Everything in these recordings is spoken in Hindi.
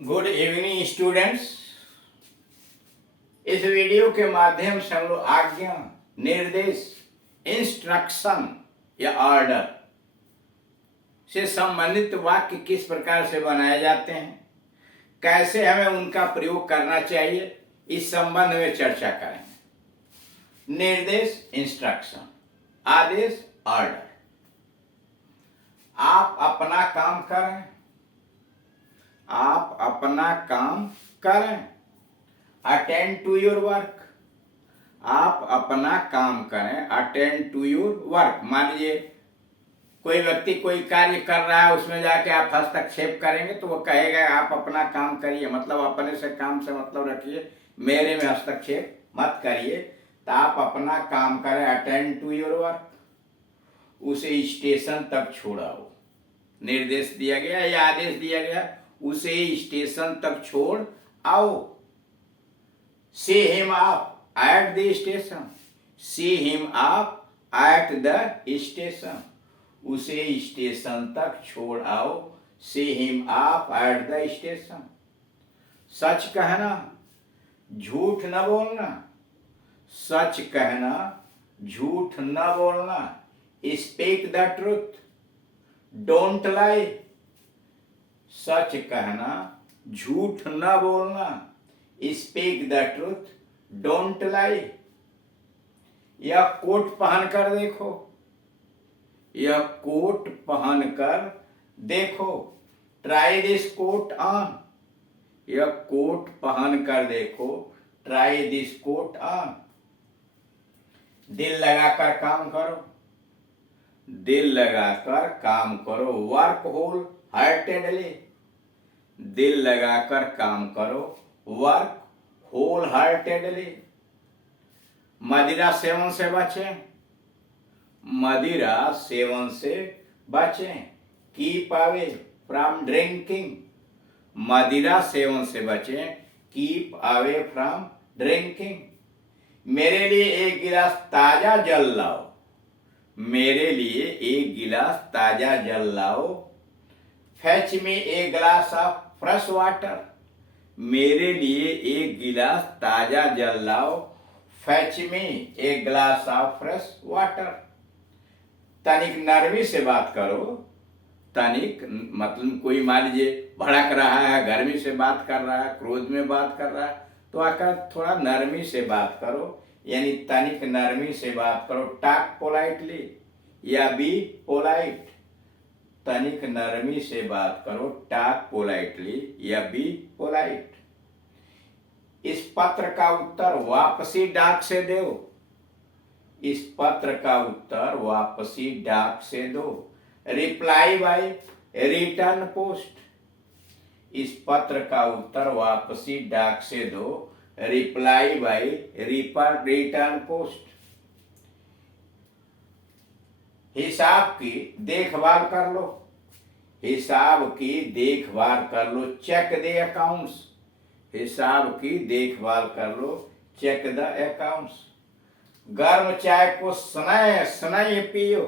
Good evening students. इस वीडियो के माध्यम से हम लोग आज्ञा, निर्देश, इंस्ट्रक्शन या ऑर्डर से संबंधित वाक्य किस प्रकार से बनाए जाते हैं, कैसे हमें उनका प्रयोग करना चाहिए, इस संबंध में चर्चा करेंगे। निर्देश इंस्ट्रक्शन, आदेश ऑर्डर। आप अपना काम करें, आप अपना काम करें। अटेंड टू योर वर्क, आप अपना काम करें। अटेंड टू योर वर्क, मान लीजिए कोई व्यक्ति कोई कार्य कर रहा है, उसमें जाके आप हस्तक्षेप करेंगे तो वो कहेगा आप अपना काम करिए, मतलब अपने से काम से मतलब रखिए, मेरे में हस्तक्षेप मत करिए। तो आप अपना काम करें, अटेंड टू योर वर्क। उसे स्टेशन तक छोड़ाओ, निर्देश दिया गया या आदेश दिया गया, उसे स्टेशन तक छोड़ आओ। See him up at the station, see him up at the station, उसे स्टेशन तक छोड़ आओ। See him up at the station. सच कहना, झूठ न बोलना, सच कहना, झूठ न बोलना। Speak the truth, don't lie. सच कहना, झूठ न बोलना। Speak the truth, don't lie. यह कोट पहनकर देखो, यह कोट पहनकर देखो। ट्राई दिस कोट ऑन, यह कोट पहनकर देखो। Try this coat on. दिल लगाकर काम करो, दिल लगाकर काम करो। वर्क होल हार्टेडली, दिल लगाकर काम करो। Work wholeheartedly. मदिरा सेवन से बचें, मदिरा सेवन से बचें। कीप अवे फ्रॉम ड्रिंकिंग, मदिरा सेवन से बचें। Keep away from drinking. मेरे लिए एक गिलास ताजा जल लाओ, मेरे लिए एक गिलास ताजा जल लाओ। Fetch me a glass of fresh water, मेरे लिए एक गिलास ताजा जल लाओ। Fetch me a glass of fresh water. तनिक नरमी से बात करो, तनिक मतलब कोई मान लीजिए भड़क रहा है, गर्मी से बात कर रहा है, क्रोध में बात कर रहा है, तो आकर थोड़ा नरमी से बात करो, यानी तनिक नरमी से बात करो। टॉक पोलाइटली या बी पोलाइट, तनिक नरमी से बात करो। टॉक पोलाइटली या बी पोलाइट। इस पत्र का उत्तर वापसी डाक से दो, इस पत्र का उत्तर वापसी डाक से दो। रिप्लाई बाय रिटर्न पोस्ट, इस पत्र का उत्तर वापसी डाक से दो। Reply by return post. हिसाब की देखभाल कर लो, हिसाब की देखभाल कर लो। चेक द अकाउंट्स, हिसाब की देखभाल कर लो। Check the accounts. गर्म चाय को सनय सनय पियो,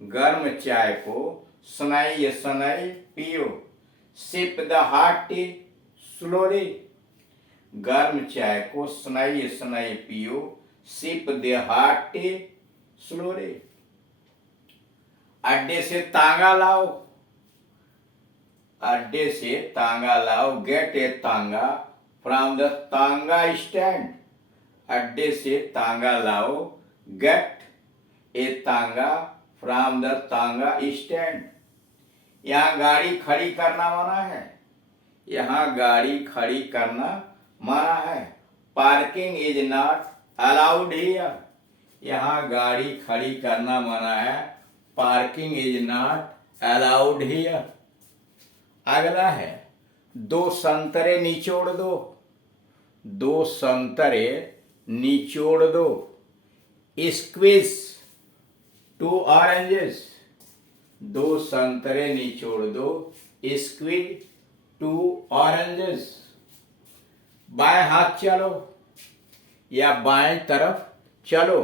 गर्म चाय को सनय सनय पियो। Sip the hot tea slowly, गर्म चाय को सनय सनय पियो। Sip the hot tea slowly. अड्डे से तांगा लाओ, अड्डे से तांगा लाओ। गेट ए तांगा फ्रॉम द तांगा स्टैंड, अड्डे से तांगा लाओ। गेट ए तांगा फ्रॉम द तांगा स्टैंड। यहाँ गाड़ी खड़ी करना मना है, यहाँ गाड़ी खड़ी करना मना है। Parking is not allowed here, यहाँ गाड़ी खड़ी करना मना है। Parking is not allowed here. अगला है दो संतरे निचोड़ दो, दो संतरे निचोड़ दो। स्क्वीज टू ऑरेंजेस, दो संतरे निचोड़ दो। Squeeze two oranges. बाएं हाथ चलो या बाएं तरफ चलो,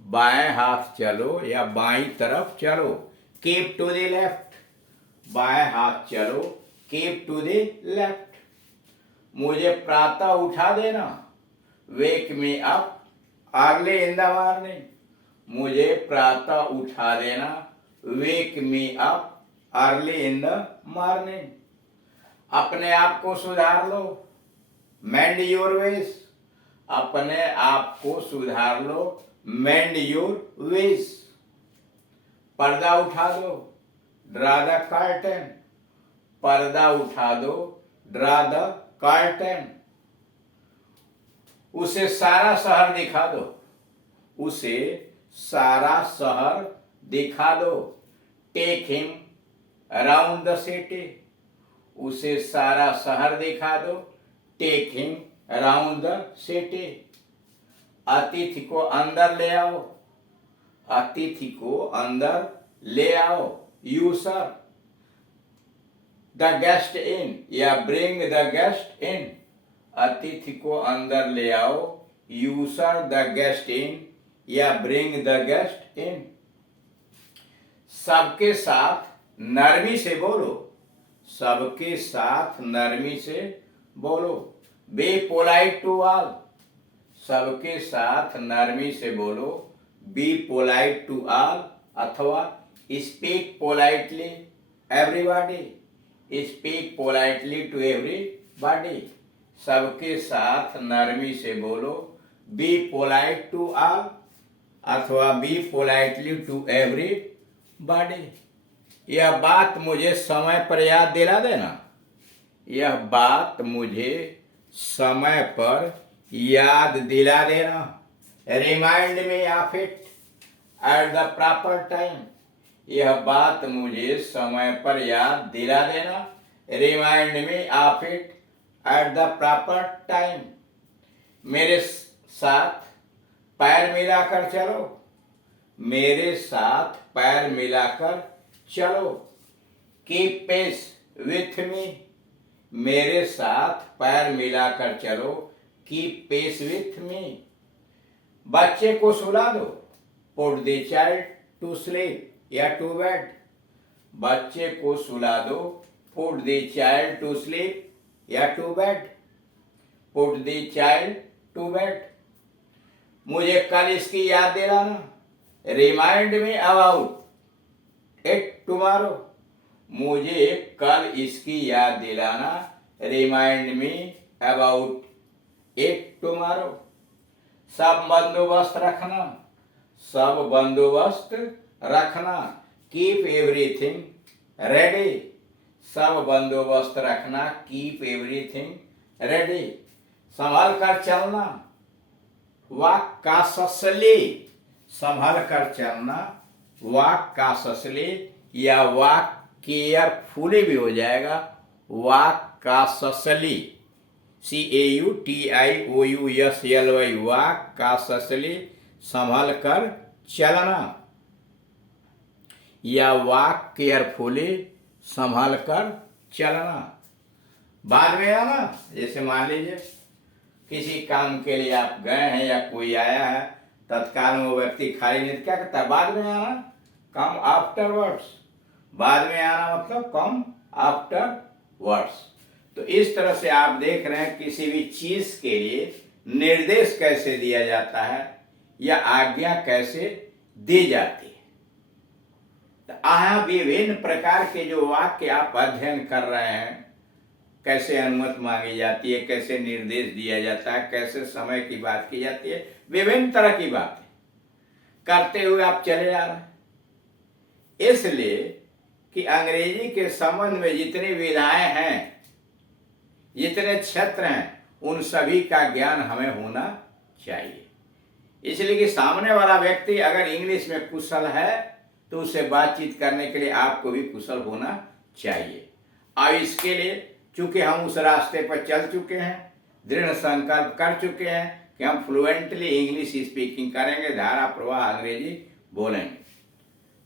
बाएं हाथ चलो या बाईं तरफ चलो। कीप टू द लेफ्ट, बाएं हाथ चलो कीप टू द लेफ्ट। मुझे प्रातः उठा देना, wake me up early in the morning. मुझे प्रातः उठा देना, wake me up early in the morning. अपने आप को सुधार लो, मेंड योर वेज। अपने आप को सुधार लो, मेंड योर वेज। पर्दा उठा दो, ड्रा द कर्टन। पर्दा उठा दो, ड्रा द कर्टन। उसे सारा शहर दिखा दो, उसे सारा शहर दिखा दो। Take him around the city. उसे सारा शहर दिखा दो, take him around the city. अतिथि को अंदर ले आओ, अतिथि को अंदर ले आओ। यू सर द गेस्ट इन, या ब्रिंग द गेस्ट इन। अतिथि को अंदर ले आओ, यू सर द गेस्ट इन, या ब्रिंग द गेस्ट इन। सबके साथ नरमी से बोलो, सबके साथ नरमी से बोलो। Be polite to all. सबके साथ नरमी से बोलो, बी पोलाइट टू ऑल, अथवा speak politely everybody. Speak politely to everybody. सबके साथ नरमी से बोलो, बी पोलाइट टू ऑल, अथवा बी पोलाइटली टू एवरीबॉडी। यह बात मुझे समय पर याद दिला देना, यह बात मुझे समय पर याद दिला देना। Remind me of it at the proper time. यह बात मुझे समय पर याद दिला देना। Remind me of it at the proper time. मेरे साथ पैर मिलाकर चलो, मेरे साथ पैर मिलाकर चलो। Keep pace with me. मेरे साथ पैर मिलाकर चलो, कीप पेस विथ मी। बच्चे को सुला दो, put the child to sleep, या टू बेड। बच्चे को सुला दो, put the child to sleep, या to bed. Put the child to bed. मुझे कल इसकी याद दिलाना, remind me about it tomorrow. मुझे कल इसकी याद दिलाना, remind me about it tomorrow. सब बंदोबस्त रखना, सब बंदोबस्त रखना। Keep everything ready. सब बंदोबस्त रखना, कीप एवरीथिंग रेडी। संभल कर चलना, वॉक कॉशियसली। संभल कर चलना, वॉक कॉशियसली, या वॉक केयरफुली भी हो जाएगा। Walk cautiously, CAUTIOUSLY, walk cautiously, संभल कर चलना, या वॉक केयरफुली, संभल कर चलना। बाद में आना, जैसे मान लीजिए किसी काम के लिए आप गए हैं या कोई आया है, तत्काल में वो व्यक्ति खाली नहीं, क्या करता है, बाद में आना, कम आफ्टरवर्ड्स। बाद में आना मतलब कम आफ्टरवर्ड्स। तो इस तरह से आप देख रहे हैं किसी भी चीज के लिए निर्देश कैसे दिया जाता है या आज्ञा कैसे दी जाती है। तो यहाँ विभिन्न प्रकार के जो वाक्य आप अध्ययन कर रहे हैं, कैसे अनुमति मांगी जाती है, कैसे निर्देश दिया जाता है, कैसे समय की बात की जाती है, विभिन्न तरह की बातें करते हुए आप चले जा रहे हैं। इसलिए कि अंग्रेजी के संबंध में जितनी विधाएं हैं, जितने क्षेत्र हैं, उन सभी का ज्ञान हमें होना चाहिए। इसलिए कि सामने वाला व्यक्ति अगर इंग्लिश में कुशल है तो उससे बातचीत करने के लिए आपको भी कुशल होना चाहिए। अब इसके लिए चूंकि हम उस रास्ते पर चल चुके हैं, दृढ़ संकल्प कर चुके हैं कि हम फ्लुएंटली इंग्लिश स्पीकिंग करेंगे, धारा प्रवाह अंग्रेजी बोलेंगे,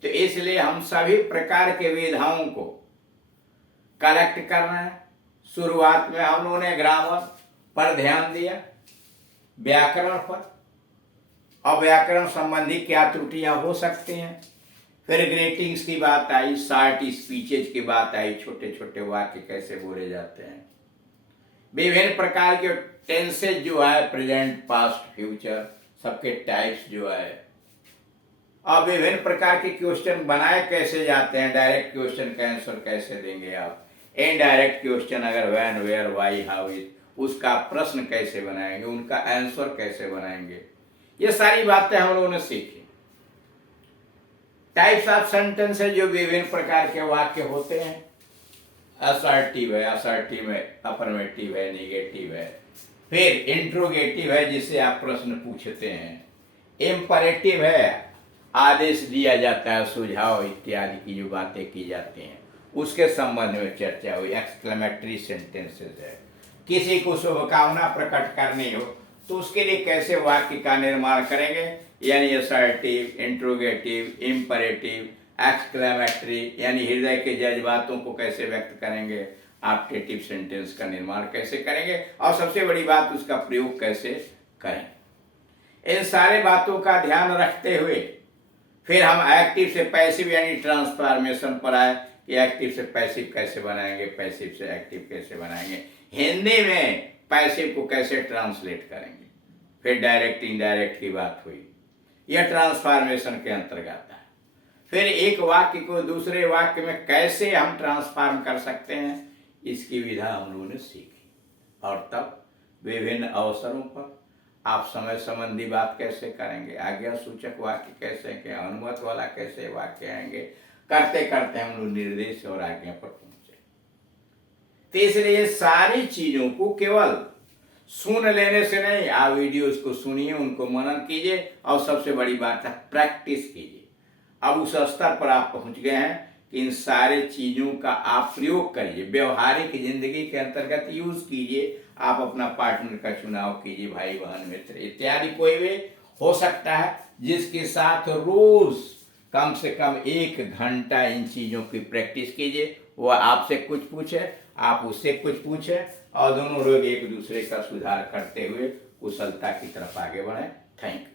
तो इसलिए हम सभी प्रकार के विधाओं को कलेक्ट करना है। शुरुआत में हम लोगों ने ग्रामर पर ध्यान दिया, व्याकरण पर। अब व्याकरण संबंधी क्या त्रुटियां हो सकती हैं, फिर ग्रीटिंग्स की बात आई, शॉर्ट स्पीचेज की बात आई, छोटे छोटे वाक्य कैसे बोले जाते हैं, विभिन्न प्रकार के टेंसेज जो है, प्रेजेंट पास्ट फ्यूचर, सबके टाइप्स जो है, और विभिन्न प्रकार के क्वेश्चन बनाए कैसे जाते हैं, डायरेक्ट क्वेश्चन का आंसर कैसे देंगे आप, इनडायरेक्ट क्वेश्चन अगर when where why how is, उसका प्रश्न कैसे बनाएंगे, उनका आंसर कैसे बनाएंगे, ये सारी बातें हम लोगों ने सीखी। टाइप्स ऑफ सेंटेंस है, जो विभिन्न प्रकार के वाक्य होते हैं, असर्टिव है, असर्टिव है, अफर्मेटिव है, नेगेटिव है, फिर इंट्रोगेटिव है जिससे आप प्रश्न पूछते हैं, इम्परेटिव है, आदेश दिया जाता है, सुझाव इत्यादि की जो बातें की जाती हैं उसके संबंध में चर्चा हुई। एक्सक्लेमेटरी सेंटेंसेस है, किसी को शुभकामना प्रकट करनी हो तो उसके लिए कैसे वाक्य का निर्माण करेंगे, यानी असर्टिव, इंट्रोगेटिव, इम्परेटिव, एक्सक्लेमेटरी, यानी हृदय के जज्बातों को कैसे व्यक्त करेंगे, ऑप्टेटिव सेंटेंस का निर्माण कैसे करेंगे, और सबसे बड़ी बात उसका प्रयोग कैसे करें। इन सारे बातों का ध्यान रखते हुए फिर हम एक्टिव से पैसिव यानी ट्रांसफॉर्मेशन पर आए कि एक्टिव से पैसिव कैसे बनाएंगे, पैसिव से एक्टिव कैसे बनाएंगे, हिंदी में पैसिव को कैसे ट्रांसलेट करेंगे, फिर डायरेक्ट इनडायरेक्ट की बात हुई, यह ट्रांसफॉर्मेशन के अंतर्गत है। फिर एक वाक्य को दूसरे वाक्य में कैसे हम ट्रांसफॉर्म कर सकते हैं, इसकी विधा हम लोगों ने सीखी, और तब विभिन्न अवसरों पर आप समय संबंधी बात कैसे करेंगे, आज्ञा सूचक वाक्य कैसे के, अनुमत वाला कैसे वाक्य आएंगे, करते करते हम लोग निर्देश और आज्ञा पर पहुंचे। तो इसलिए सारी चीजों को केवल सुन लेने से नहीं, आप वीडियोस को सुनिए, उनको मनन कीजिए, और सबसे बड़ी बात है प्रैक्टिस कीजिए। अब उस स्तर पर आप पहुंच गए हैं कि इन सारे चीजों का आप प्रयोग करिए, व्यवहारिक जिंदगी के अंतर्गत यूज कीजिए। आप अपना पार्टनर का चुनाव कीजिए, भाई बहन मित्र इत्यादि कोई भी हो सकता है, जिसके साथ रोज कम से कम 1 घंटा इन चीजों की प्रैक्टिस कीजिए। वो आपसे कुछ पूछे, आप उससे कुछ पूछे, और दोनों लोग एक दूसरे का सुधार करते हुए कुशलता की तरफ आगे बढ़े। Thank you.